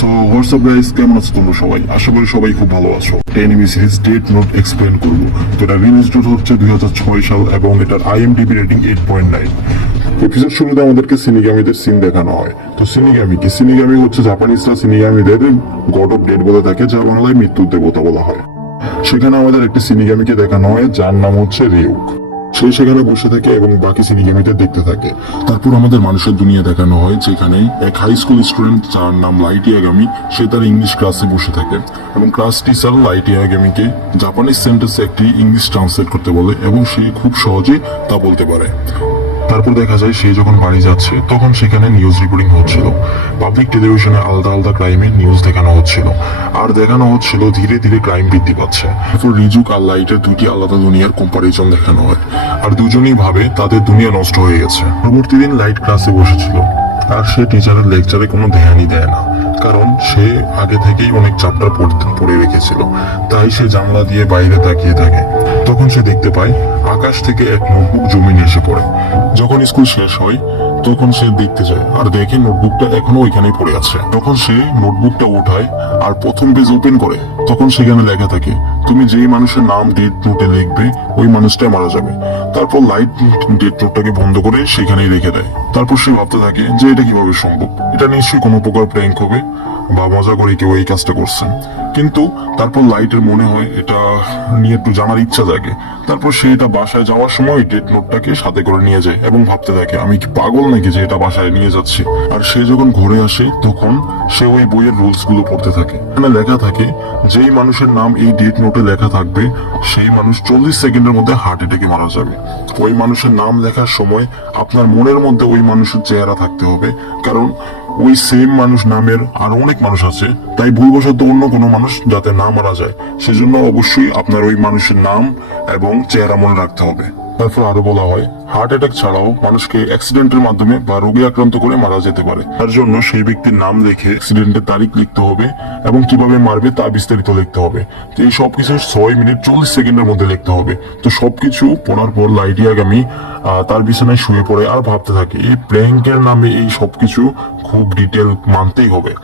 So WhatsApp guys, কেমন আছো তোমরা সবাই? আশা করি সবাই খুব ভালো আছো। Anime series Death Note explain করবো। তো এটা রিলিজ ডেট হচ্ছে 2006 সাল এবং এটার IMDb রেটিং 8.9। এপিসোড শুরুতে আমাদেরকে সিনিগামিদের সিন দেখানো হয়। তো সিনিগামি হচ্ছে জাপানিজরা সিনিগামিদের গড অফ ডেড বলে থাকে, যা বাংলায় মৃত্যুর দেবতা বলা হয়। সেখানে আমাদের একটি সিনিগামিকে দেখানো হয় যার নাম হচ্ছে রিউক। সে সেখানে বসে থাকে এবং বাকি সিনিগামিদের দেখতে থাকে। তারপর আমাদের মানুষের দুনিয়া দেখানো হয়, যেখানে এক হাই স্কুল স্টুডেন্ট যার নাম লাইট ইয়াগামি, সে তার ইংলিশ ক্লাসে বসে থাকে এবং ক্লাস টিচার লাইট ইয়াগামিকে জাপানিজ সেন্টেন্সে একটি ইংলিশ ট্রান্সলেট করতে বলে এবং সে খুব সহজে তা বলতে পারে। তারপর দেখা যায় সে যখন বাড়ি যাচ্ছে তখন সেখানে নিউজ রিপোর্টিং হচ্ছিল। পাবলিক টেলিভিশনে আলাদা আলাদা ক্রাইমের নিউজ দেখানো হচ্ছিল আর দেখানো হচ্ছিল ধীরে ধীরে ক্রাইম বৃদ্ধি পাচ্ছে। তারপর রিজুক আর লাইটের দুটি আলাদা দুনিয়ার কম্পারিজন দেখানো হয় আর দুজনেই ভাবে তাদের দুনিয়া নষ্ট হয়ে গেছে। পরবর্তী দিন লাইট ক্লাসে বসেছিল আর সে টিচারের লেকচারে কোনো ধ্যানই দেয় না, কারণ সে আগে থেকেই অনেক চ্যাপ্টার পড়ে রেখেছিল। তাই সে জানলা দিয়ে বাইরে তাকিয়ে থাকে। তখন সে দেখতে পায় আকাশ থেকে এক নোটবুক জমিনে এসে পড়ে। যখন স্কুল শেষ হয় তখন সে দেখতে যায় আর দেখে নোটবুকটা এখনো ওইখানেই পড়ে আছে। তখন সে নোটবুকটা উঠায় আর প্রথম পেজ ওপেন করে, তখন সেখানে লেখা থাকে, তুমি যেই মানুষের নাম ডেথ নোটে লিখবে ওই মানুষটাই মারা যাবে। তারপর লাইট ডেথ নোটটাকে বন্ধ করে সেখানেই রেখে দেয়। তারপর সে ভাবতে থাকে যে এটা কিভাবে সম্ভব, এটা নিশ্চয়ই কোনো প্রকার প্র্যাঙ্ক হবে বা মজা করে কেউ এই কাজটা করছে। কিন্তু তারপর লাইটের মনে হয় এটা নিয়ে একটু জানার ইচ্ছা জাগে। তারপর সে এটা বাসায় যাওয়ার সময় ডেথ নোটটাকে সাথে করে নিয়ে যায় এবং ভাবতে থাকে আমি কি পাগল নাকি যে এটা বাসায় নিয়ে যাচ্ছি। আর সে যখন ঘরে আসে তখন সে ওই বইয়ের রুলস গুলো পড়তে থাকে। এখানে লেখা থাকে যেই মানুষের নাম এই ডেথ নোটে লেখা থাকবে সেই মানুষ 40 সেকেন্ডের মধ্যে হার্ট অ্যাটাকে মারা যাবে। ওই মানুষের নাম লেখার সময় আপনার মনের মধ্যে ওই মানুষের চেহারা থাকতে হবে, কারণ ওই সেম মানুষ নামের আরো অনেক মানুষ আছে, তাই ভুলবশত অন্য কোনো মানুষ যাতে না মারা যায় সেজন্য অবশ্যই আপনার ওই মানুষের নাম এবং চেহারা মনে রাখতে হবে। তারপর আরো বলা হয় হার্ট অ্যাটাক ছাড়াও মানুষকে অ্যাক্সিডেন্টের মাধ্যমে বা রোগে আক্রান্ত করে মারা যেতে পারে। তার জন্য সেই ব্যক্তির নাম লিখে অ্যাক্সিডেন্টের তারিখ লিখতে হবে এবং কিভাবে মারবে তা বিস্তারিত লিখতে হবে। তো এই সবকিছু 6 মিনিট 40 সেকেন্ডের মধ্যে লিখতে হবে। তো সবকিছু পড়ার পর লাইট ইয়াগামি তার বিছানায় শুয়ে পড়ে আর ভাবতে থাকে এই প্র্যাঙ্কের নামে এই সবকিছু খুব ডিটেল মানতেই হবে।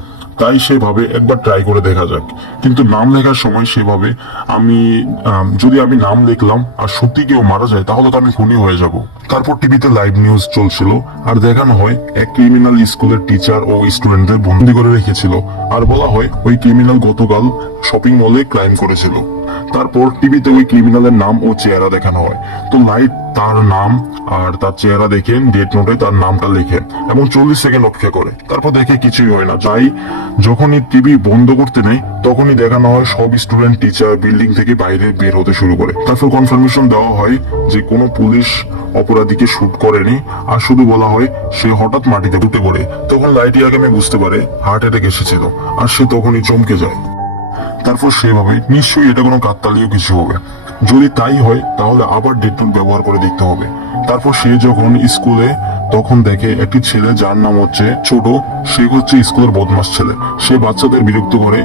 তাই সেভাবে একবার ট্রাই করে দেখা যাক। কিন্তু নাম লেখার সময় সেভাবে যদি আমি নাম লিখলাম আর সত্যি কেউ মারা যায় তাহলে তো আমি খুনি হয়ে যাব। তারপর টিভিতে লাইভ নিউজ চলছিল আর দেখানো হয় এক ক্রিমিনাল স্কুলের টিচার ও স্টুডেন্টদের বন্দি করে রেখেছিল আর বলা হয় ওই ক্রিমিনাল গতকাল শপিং মলে ক্রাইম করেছিল। তারপর টিভিতে ওই ক্রিমিনালের নাম ও চেহারা দেখানো হয়। তো লাইট তার নাম আর তার চেহারা দেখে ডেথ নোটে তার নামটা লিখে এবং 40 সেকেন্ড অপেক্ষা করে। তারপর দেখে কিছুই হয় না। যাই যখনই টিভি বন্ধ করতে নেয় তখনই দেখানো হয় সব স্টুডেন্ট টিচার বিল্ডিং থেকে বাইরে বের হতে শুরু করে। তারপর কনফার্মেশন দেওয়া হয় যে কোনো পুলিশ অপরাধীকে শুট করেনি আর শুধু বলা হয় সে হঠাৎ মাটিতে উঠে পড়ে। তখন লাইট ইয়াগামি বুঝতে পারে হার্ট অ্যাটাক এসেছিল আর সে তখনই চমকে যায়। তারপর সে ভাবে নিশ্চয়ই এটা কোনো কাকতালীয় কিছু হবে। যদি তাই হয় তাহলে আবার ডেথ নোট ব্যবহার করে দেখতে হবে। তারপর সে যখন স্কুলে তখন দেখে একটি ছেলে যার নাম হচ্ছে ছোট, সে হচ্ছে স্কুলের বদমাস ছেলে, সে বাচ্চাদের বিরক্ত করে।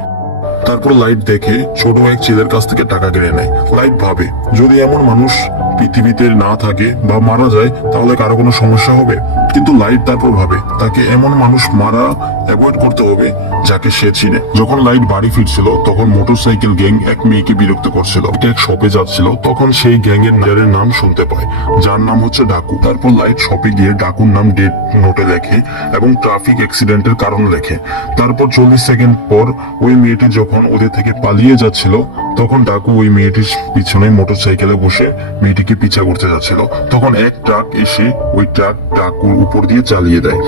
তারপর লাইট দেখে ছোট এক ছেলের কাছ থেকে টাকা কেড়ে নেয়। লাইট ভাবে যদি এমন মানুষ পৃথিবীতে না থাকে বা মারা যায় তাহলে কারো কোনো সমস্যা হবে। কিন্তু লাইট তারপর ভাবে তাকে এমন মানুষ মারা অ্যাভয়েড করতে হবে যাকে সে চিনে। যখন লাইট বাড়ি ফিরছিল তখন মোটরসাইকেল গ্যাং এক মেয়েকে বিরক্ত করছিল। এক শপে যাচ্ছিল তখন সেই গ্যাং এর নাম শুনতে পায় যার নাম হচ্ছে ডাকু। তারপর লাইট শপে গিয়ে ডাকুর নাম ডেথ নোটে লেখে এবং ট্রাফিক অ্যাক্সিডেন্টের কারণ লেখে। তারপর 40 সেকেন্ড পর ওই মেয়েটি যখন ওদের থেকে পালিয়ে যাচ্ছিল তখন ডাকু ওই মেয়েটির পিছনে মোটরসাইকেলে বসে মেয়েটিকে পিছা করতে যাচ্ছিল। তখন এক ট্রাক এসে ওই ট্রাক ডাকুর উপর দিয়ে চালিয়ে দেয়,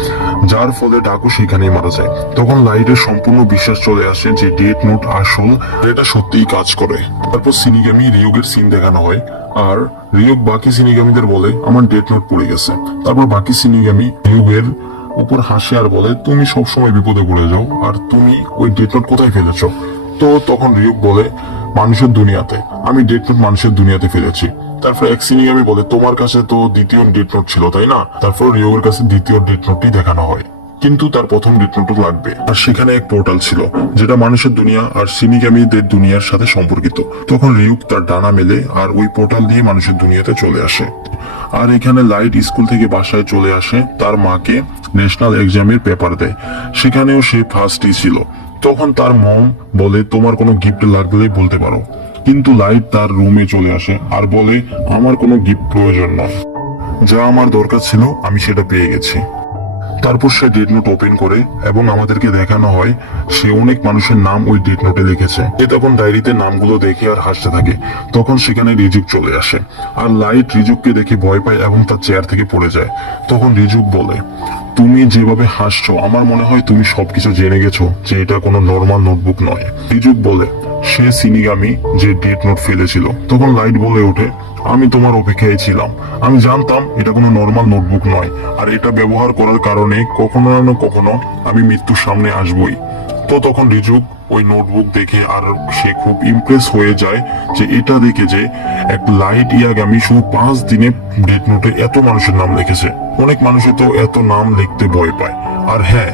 যার ফলে ডাকু সেখানেই মারা যায়। তখন লাইটের সম্পূর্ণ বিশ্বাস চলে আসে যে ডেথ নোট আসল, এটা সত্যিই কাজ করে। তারপর সিনিগামি রিয়োগের সিন দেখানো হয় আর রিয়োগ বাকি সিনিগামিদের বলে আমার ডেথ নোট পড়ে গেছে। তারপর বাকি সিনিগামি রিয়োগের উপর হাসে আর বলে তুমি সবসময় বিপদে পড়ে যাও আর তুমি ওই ডেথ নোট কোথায় ফেলেছো? তো তখন রিয়োগ বলে মানুষের দুনিয়াতে, আমি ডেথ নোট মানুষের দুনিয়াতে ফেলেছি। তারপর এক সিনিগামি বলে তোমার কাছে তো দ্বিতীয় ডেথ নোট ছিল তাই না? তারপর রিয়োগের কাছে দ্বিতীয় ডেথ নোটটি দেখানো হয়, কিন্তু তার প্রথম ডেথ নোট লাগবে। আর সেখানে এক পোর্টাল ছিল যেটা মানুষের দুনিয়া আর সিনিগামিদের দুনিয়ার সাথে সম্পর্কিত। তখন রিউক তার ডানা মেলে আর ওই পোর্টাল দিয়ে মানুষের দুনিয়াতে চলে আসে। আর এখানে লাইট স্কুল থেকে বাসায় চলে আসে তার মাকে ন্যাশনাল এক্সামের পেপার দেয়, সেখানেও সে ফার্স্টই ছিল। তখন তার মম বলে তোমার কোনো গিফট লাগলে বলতে পারো, কিন্তু লাইট তার রুমে চলে আসে আর বলে আমার কোনো গিফট প্রয়োজন নয়, যা আমার দরকার ছিল আমি সেটা পেয়ে গেছি। তারপর সে ডেট নোট ওপেন করে এবং আমাদেরকে দেখানো হয় সে অনেক মানুষের নাম ওই ডেট নোটে লিখেছে। সে তখন ডায়েরিতে নামগুলো দেখে আর হাসতে থাকে। তখন সেখানে রিজুক চলে আসে আর লাইট রিজুককে দেখে ভয় পায় এবং তার চেয়ার থেকে পড়ে যায়। তখন রিজুক বলে তুমি যেভাবে হাসছো আমার মনে হয় তুমি সবকিছু জেনে গেছো যে এটা কোনো নর্মাল নোটবুক নয়। রিজুক বলে সে সিনিগামি যে ডেট নোট ফেলেছিল। তখন লাইট বলে ওঠে আমি তোমার অপেক্ষায় ছিলাম, আমি জানতাম এটা কোনো নর্মাল নোটবুক নয় আর এটা ব্যবহার করার কারণে কখনো না কখনো আমি মৃত্যুর সামনে আসবই। তো তখন রিজুক ওই নোটবুক দেখে আর সে খুব ইমপ্রেস হয়ে যায় যে এটা দেখে যে এক লাইট ইয়াগামি শুধু 5 দিনে ডেট নোটে এত মানুষের নাম লিখেছে। অনেক মানুষই তো এত নাম লিখতে ভয় পায়। আর হ্যাঁ,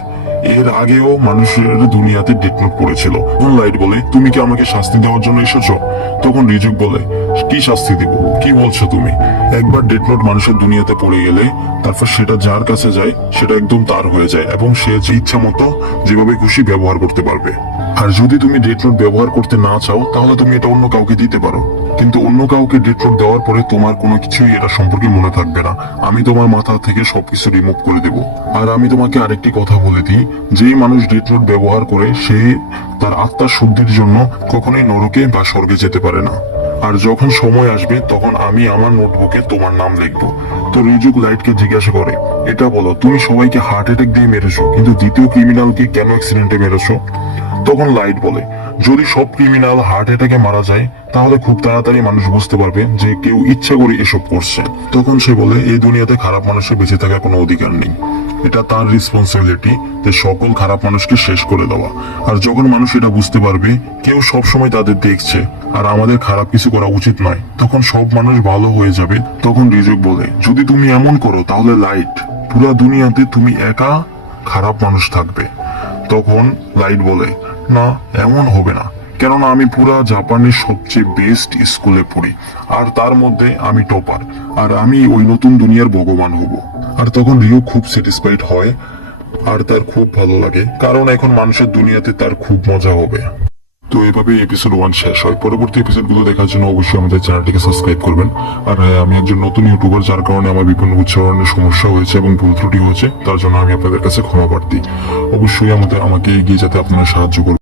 এর আগেও মানুষের দুনিয়াতে ডেট নোট পড়েছিল। তখন লাইট বলে তুমি কি আমাকে শাস্তি দেওয়ার জন্য এসেছো? তখন রিজুক বলে কি শাস্তি দিব, কি বলছো তুমি? একবার ডেট নোট মানুষের দুনিয়াতে পড়ে গেলে তারপর সেটা যার কাছে যায় সেটা একদম তার হয়ে যায় এবং সে যে ইচ্ছা মতো যেভাবে খুশি ব্যবহার করতে পারবে। আর যদি তুমি ডেট নোট ব্যবহার করতে না চাও তাহলে তুমি এটা অন্য কাউকে দিতে পারো, কিন্তু অন্য কাউকে ডেট নোট দেওয়ার পরে তোমার কোনো কিছুই এটা সম্পর্কে মনে থাকবে না। আমি তোমার মাথা থেকে সবকিছু রিমুভ করে দেব। আর আমি তোমাকে আরেকটি কথা বলে দিই, যেই মানুষ ডেট নোট ব্যবহার করে সে তার আত্মার শুদ্ধির জন্য কখনোই নরকে বা স্বর্গে যেতে পারে না। আর যখন সময় আসবে তখন আমি আমার নোটবুকে তোমার নাম লিখবো। তো রিজুক লাইটকে জিজ্ঞাসা করে এটা বলো তুমি সবাইকে হার্ট অ্যাটাক দিয়ে মেরেছো, কিন্তু দ্বিতীয় ক্রিমিনালকে কেন অ্যাক্সিডেন্টে মেরেছো? তখন লাইট বলে যদি সব ক্রিমিনাল হার্ট অ্যাটাকে মারা যায় তাহলে খুব তাড়াতাড়ি মানুষ বুঝতে পারবে যে কেউ ইচ্ছা করে এসব করছে। তখন সে বলে এই দুনিয়াতে খারাপ মানুষের বেঁচে থাকার কোনো অধিকার নেই, এটা তার রেসপন্সিবিলিটি যে সকল খারাপ মানুষকে শেষ করে দেওয়া। আর যখন মানুষ এটা বুঝতে পারবে কেউ সব সময় তাদের দেখছে আর আমাদের খারাপ কিছু করা উচিত নয়, তখন সব মানুষ ভালো হয়ে যাবে। তখন রিজুক বলে যদি তুমি এমন করো তাহলে লাইট পুরো দুনিয়াতে তুমি একা খারাপ মানুষ থাকবে। তখন লাইট বলে না, এমন হবে না, কেননা আমি পুরা জাপানের সবচেয়ে বেস্ট স্কুলে পড়ি আর তার মধ্যে আমি টপার, আর আমি ওই নতুন দুনিয়ার ভগবান হব। আর তখন রিও খুব স্যাটিসফাইড হয় আর তার খুব ভালো লাগে, কারণ এখন মানুষের দুনিয়াতে তার খুব মজা হবে। তো এভাবে এপিসোড 1 শেষ হয়। পরবর্তী এপিসোডগুলো দেখার জন্য অবশ্যই আমাদের চ্যানেলটিকে সাবস্ক্রাইব করবেন। আর হ্যাঁ, আমি একজন নতুন ইউটিউবার, যার কারণে আমার বিভিন্ন উচ্চারণের সমস্যা হয়েছে এবং ভুল ত্রুটি হয়েছে, তার জন্য আমি আপনাদের কাছে ক্ষমা প্রার্থী। অবশ্যই আমাকে এগিয়ে যেতে আপনারা সাহায্য করবেন।